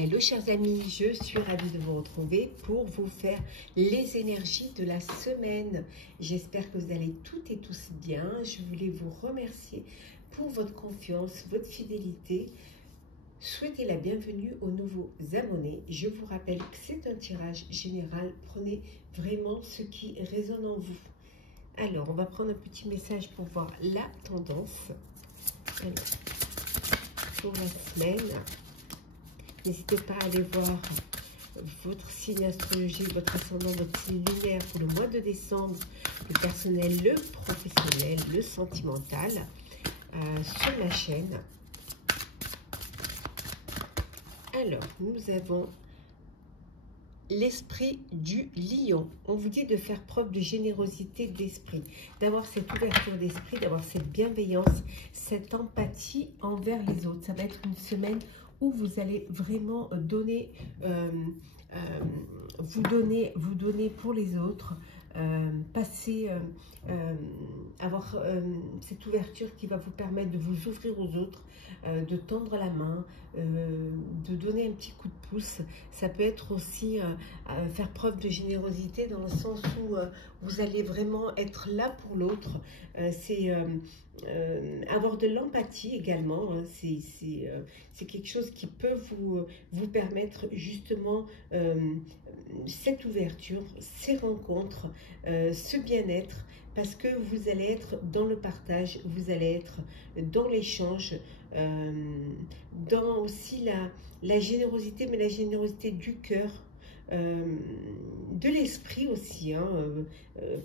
Hello chers amis, je suis ravie de vous retrouver pour vous faire les énergies de la semaine. J'espère que vous allez toutes et tous bien. Je voulais vous remercier pour votre confiance, votre fidélité. Souhaitez la bienvenue aux nouveaux abonnés. Je vous rappelle que c'est un tirage général. Prenez vraiment ce qui résonne en vous. Alors, on va prendre un petit message pour voir la tendance. Alors, pour la semaine. N'hésitez pas à aller voir votre signe astrologique, votre ascendant, votre signe lunaire pour le mois de décembre, le personnel, le professionnel, le sentimental, sur ma chaîne. Alors, nous avons l'esprit du lion. On vous dit de faire preuve de générosité d'esprit, d'avoir cette ouverture d'esprit, d'avoir cette bienveillance, cette empathie envers les autres. Ça va être une semaine où vous allez vraiment donner, vous donner pour les autres, avoir cette ouverture qui va vous permettre de vous ouvrir aux autres, de tendre la main, de donner un petit coup de pouce. Ça peut être aussi faire preuve de générosité dans le sens où vous allez vraiment être là pour l'autre. C'est avoir de l'empathie également, hein. C'est quelque chose qui peut vous permettre justement cette ouverture, ces rencontres, ce bien-être, parce que vous allez être dans le partage, vous allez être dans l'échange, dans aussi la générosité, mais la générosité du cœur, de l'esprit aussi, hein,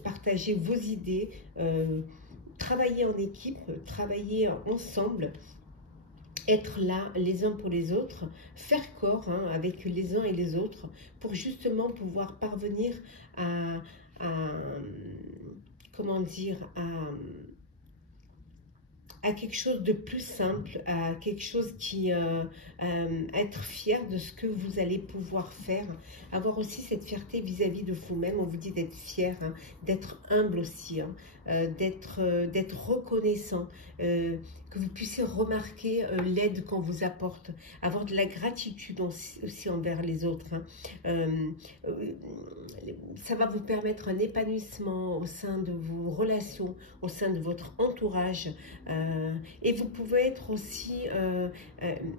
partager vos idées, travailler en équipe, travailler ensemble, être là les uns pour les autres, faire corps, hein, avec les uns et les autres pour justement pouvoir parvenir à comment dire, à quelque chose de plus simple, à quelque chose qui, être fier de ce que vous allez pouvoir faire, avoir aussi cette fierté vis-à-vis de vous-même. On vous dit d'être fier, hein, d'être humble aussi, hein, d'être reconnaissant, que vous puissiez remarquer l'aide qu'on vous apporte, avoir de la gratitude aussi envers les autres, hein. Ça va vous permettre un épanouissement au sein de vos relations, au sein de votre entourage, et vous pouvez être aussi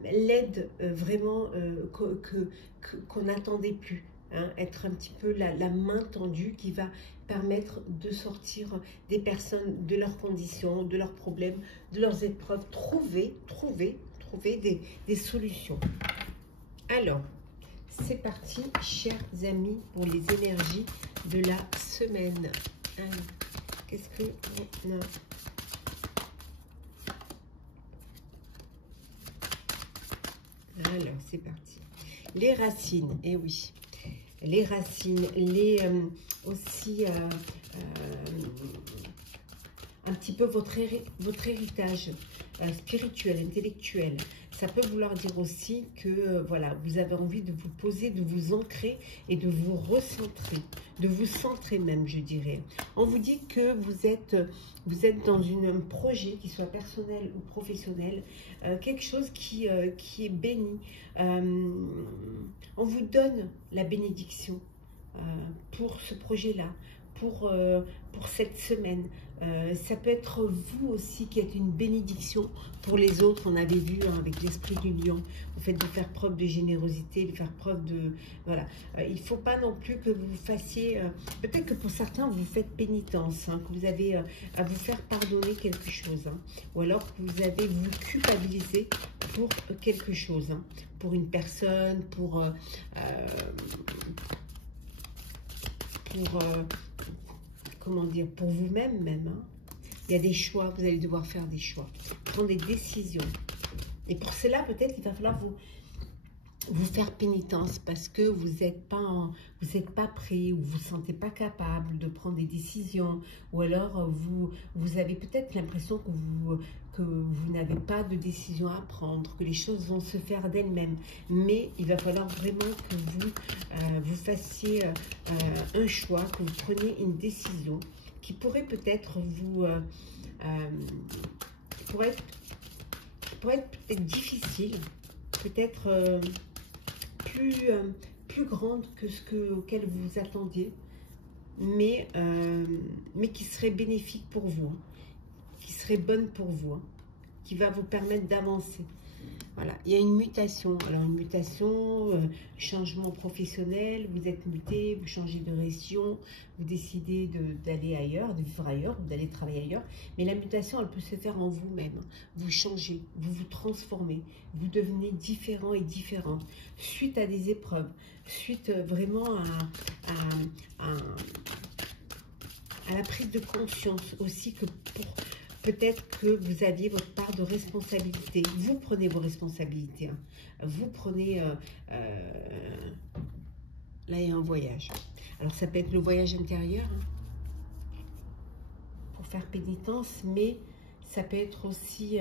l'aide vraiment qu'on n'attendait plus, hein, être un petit peu la main tendue qui va permettre de sortir des personnes de leurs conditions, de leurs problèmes, de leurs épreuves, trouver des solutions. Alors, c'est parti, chers amis, pour les énergies de la semaine. Qu'est-ce que on a? Alors, c'est parti. Les racines, et oui. Les racines, aussi un petit peu votre héritage spirituel, intellectuel. Ça peut vouloir dire aussi que voilà, vous avez envie de vous poser, de vous ancrer et de vous recentrer, de vous centrer même, je dirais. On vous dit que vous êtes dans un projet, qui soit personnel ou professionnel, quelque chose qui est béni. On vous donne la bénédiction pour ce projet-là, pour cette semaine. Ça peut être vous aussi qui êtes une bénédiction pour les autres. On avait vu, hein, avec l'esprit du lion, le fait de faire preuve de générosité, de faire preuve de... Voilà. Il ne faut pas non plus que vous fassiez... peut-être que pour certains, vous faites pénitence, hein, que vous avez à vous faire pardonner quelque chose, hein, ou alors que vous avez vous culpabiliser pour quelque chose, hein, pour une personne, pour comment dire, pour vous-même même, hein. Il y a des choix, vous allez devoir faire des choix, prendre des décisions. Et pour cela, peut-être qu'il va falloir vous faire pénitence parce que vous n'êtes pas prêt, ou vous ne vous sentez pas capable de prendre des décisions, ou alors vous avez peut-être l'impression que vous n'avez pas de décision à prendre, que les choses vont se faire d'elles-mêmes. Mais il va falloir vraiment que vous fassiez un choix, que vous preniez une décision qui pourrait peut-être pourrait être peut-être difficile, peut-être plus grande que auquel vous vous attendiez, mais qui serait bénéfique pour vous, hein, qui serait bonne pour vous, hein, qui va vous permettre d'avancer. Voilà, il y a une mutation. Alors une mutation, changement professionnel, vous êtes muté, vous changez de région, vous décidez d'aller ailleurs, de vivre ailleurs, d'aller travailler ailleurs. Mais la mutation, elle peut se faire en vous-même. Vous changez, vous vous transformez, vous devenez différent et différente suite à des épreuves, suite vraiment à la prise de conscience aussi que peut-être que vous aviez votre part de responsabilité. Vous prenez vos responsabilités. Hein. Vous prenez... là, il y a un voyage. Alors, ça peut être le voyage intérieur, hein, pour faire pénitence, mais ça peut être aussi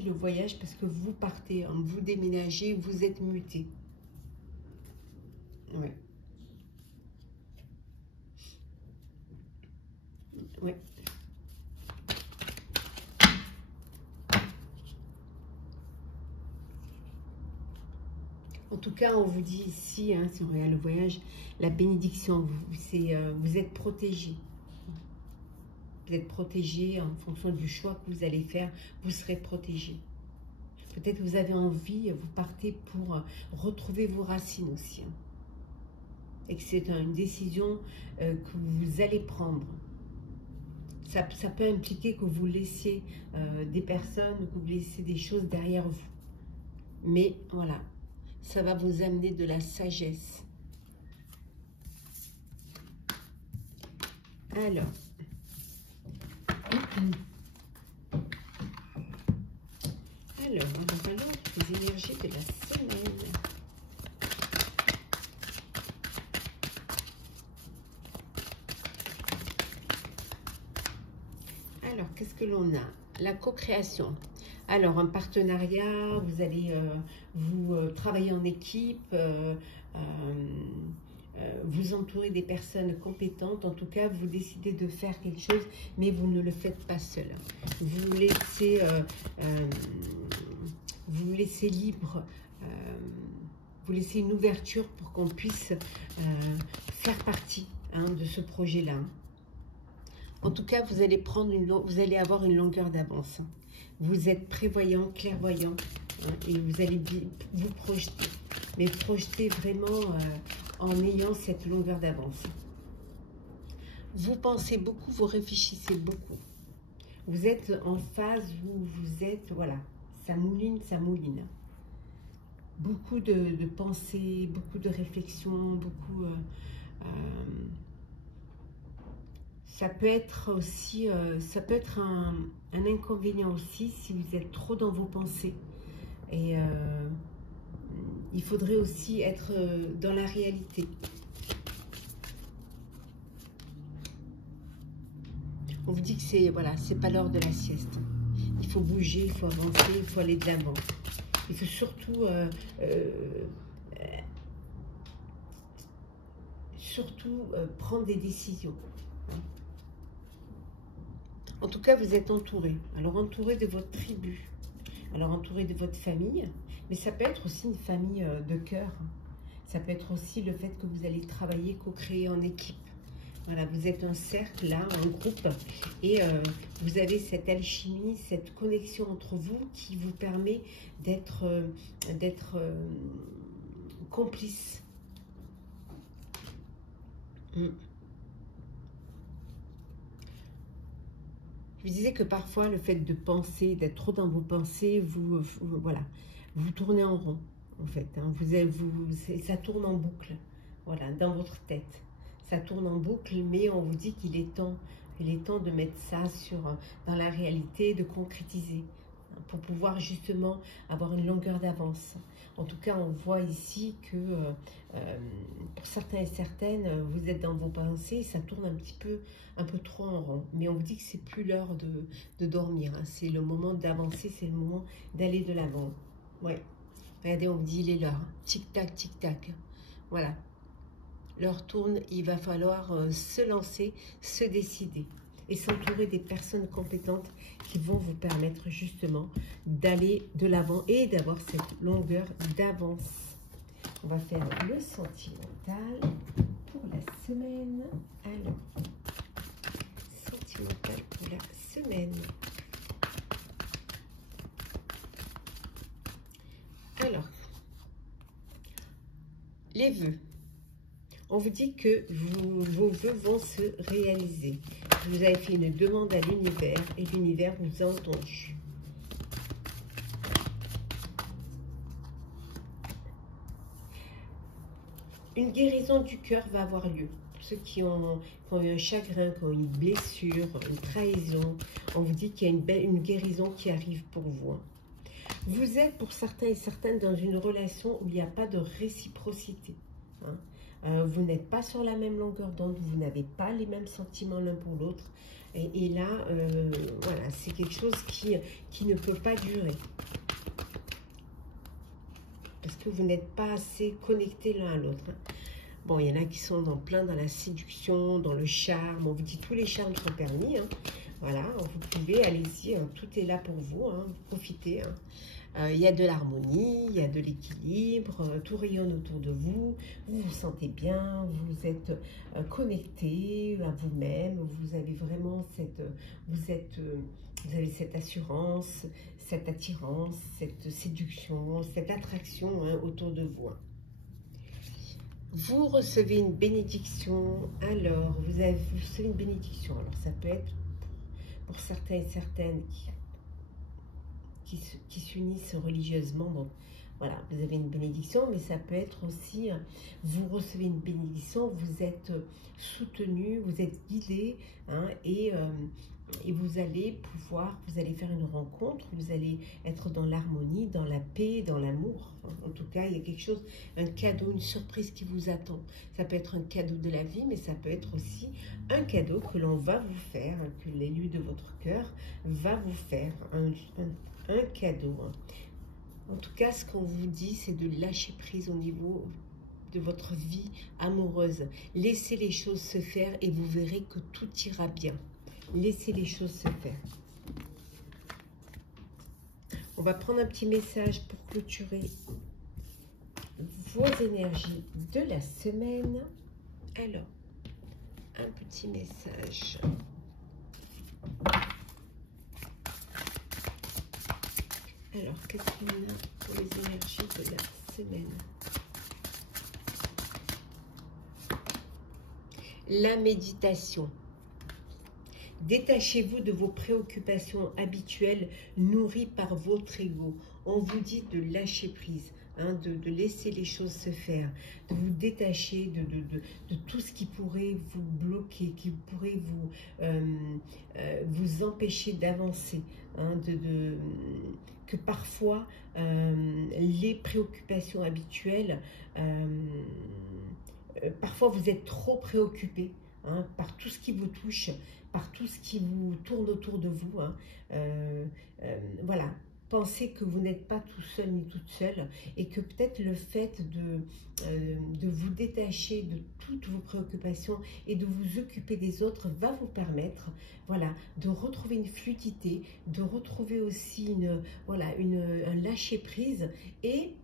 le voyage parce que vous partez, hein, vous déménagez, vous êtes muté. Ouais. Ouais. En tout cas, on vous dit ici, hein, si on regarde le voyage, la bénédiction, vous êtes protégé. Vous êtes protégé en fonction du choix que vous allez faire, vous serez protégé. Peut-être que vous avez envie, vous partez pour retrouver vos racines aussi. Hein. Et que c'est une décision que vous allez prendre. Ça peut impliquer que vous laissiez des personnes, que vous laissiez des choses derrière vous. Mais voilà. Ça va vous amener de la sagesse. Alors. Alors, les énergies de la semaine. Alors, qu'est-ce que l'on a? La co-création. Alors, un partenariat, vous allez travailler en équipe, vous entourer des personnes compétentes. En tout cas, vous décidez de faire quelque chose, mais vous ne le faites pas seul. Vous laissez libre, vous laissez une ouverture pour qu'on puisse faire partie, hein, de ce projet-là. En tout cas, vous allez avoir une longueur d'avance. Vous êtes prévoyant, clairvoyant, hein, et vous allez vous projeter. Mais projeter vraiment en ayant cette longueur d'avance. Vous pensez beaucoup, vous réfléchissez beaucoup. Vous êtes en phase où vous êtes, voilà, ça mouline, ça mouline. Beaucoup de pensées, beaucoup de réflexions, beaucoup... ça peut être aussi, ça peut être un inconvénient aussi si vous êtes trop dans vos pensées. Et il faudrait aussi être dans la réalité. On vous dit que c'est, voilà, c'est pas l'heure de la sieste. Il faut bouger, il faut avancer, il faut aller de l'avant. Il faut surtout prendre des décisions. En tout cas, vous êtes entouré. Alors, entouré de votre tribu. Alors, entouré de votre famille. Mais ça peut être aussi une famille de cœur. Ça peut être aussi le fait que vous allez travailler, co-créer en équipe. Voilà, vous êtes un cercle, là, un groupe. Et vous avez cette alchimie, cette connexion entre vous qui vous permet d'être complice. Je vous disais que parfois, le fait de penser, d'être trop dans vos pensées, voilà, vous tournez en rond, en fait. Hein. Ça tourne en boucle, voilà, dans votre tête. Ça tourne en boucle, mais on vous dit qu'il est temps de mettre ça dans la réalité, de concrétiser, pour pouvoir justement avoir une longueur d'avance. En tout cas, on voit ici que pour certains et certaines, vous êtes dans vos pensées, ça tourne un peu trop en rond. Mais on vous dit que c'est plus l'heure de dormir. Hein. C'est le moment d'avancer, c'est le moment d'aller de l'avant. Ouais. Regardez, on vous dit il est l'heure. Tic-tac, tic-tac. Voilà. L'heure tourne, il va falloir se lancer, se décider. Et s'entourer des personnes compétentes qui vont vous permettre justement d'aller de l'avant et d'avoir cette longueur d'avance. On va faire le sentimental pour la semaine. Alors, sentimental pour la semaine. Alors, les vœux. On vous dit que vos vœux vont se réaliser. Vous avez fait une demande à l'univers et l'univers vous a entendu. Une guérison du cœur va avoir lieu. Pour ceux qui ont eu un chagrin, qui ont une blessure, une trahison, on vous dit qu'il y a une guérison qui arrive pour vous. Vous êtes pour certains et certaines dans une relation où il n'y a pas de réciprocité. Vous n'êtes pas sur la même longueur d'onde, vous n'avez pas les mêmes sentiments l'un pour l'autre. Et là, voilà, c'est quelque chose qui ne peut pas durer. Parce que vous n'êtes pas assez connectés l'un à l'autre. Bon, il y en a qui sont plein dans la séduction, dans le charme. On vous dit tous les charmes sont permis. Voilà, vous pouvez, allez-y, tout est là pour vous. Profitez. Il y a de l'harmonie, il y a de l'équilibre, tout rayonne autour de vous. Vous vous sentez bien, vous êtes connecté à vous-même. Vous avez vraiment vous avez cette assurance, cette attirance, cette séduction, cette attraction autour de vous. Vous recevez une bénédiction. Alors, vous recevez une bénédiction. Alors, ça peut être pour certains et certaines qui s'unissent religieusement. Donc, voilà, vous avez une bénédiction, mais ça peut être aussi, vous recevez une bénédiction, vous êtes soutenu, vous êtes guidé, et vous allez faire une rencontre, vous allez être dans l'harmonie, dans la paix, dans l'amour. En tout cas, il y a quelque chose, un cadeau, une surprise qui vous attend. Ça peut être un cadeau de la vie, mais ça peut être aussi un cadeau que l'on va vous faire, que l'élu de votre cœur va vous faire, un cadeau. En tout cas, ce qu'on vous dit, c'est de lâcher prise au niveau de votre vie amoureuse. Laissez les choses se faire et vous verrez que tout ira bien. Laissez les choses se faire. On va prendre un petit message pour clôturer vos énergies de la semaine. Alors, un petit message. Alors, qu'est-ce qu'on a pour les énergies de la semaine? La méditation. Détachez-vous de vos préoccupations habituelles nourries par votre ego. On vous dit de lâcher prise, de laisser les choses se faire, de vous détacher de tout ce qui pourrait vous bloquer, qui pourrait vous empêcher d'avancer, que parfois les préoccupations habituelles, parfois vous êtes trop préoccupé par tout ce qui vous touche, par tout ce qui vous tourne autour de vous. Voilà, pensez que vous n'êtes pas tout seul ni toute seule et que peut-être le fait de vous détacher de toutes vos préoccupations et de vous occuper des autres va vous permettre, voilà, de retrouver une fluidité, de retrouver aussi un lâcher-prise, et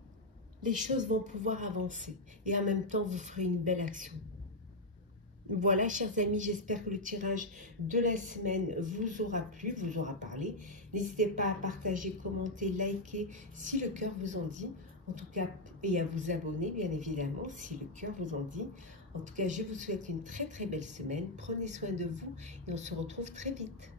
les choses vont pouvoir avancer et en même temps vous ferez une belle action. Voilà, chers amis, j'espère que le tirage de la semaine vous aura plu, vous aura parlé. N'hésitez pas à partager, commenter, liker si le cœur vous en dit. En tout cas, et à vous abonner, bien évidemment, si le cœur vous en dit. En tout cas, je vous souhaite une très très belle semaine. Prenez soin de vous et on se retrouve très vite.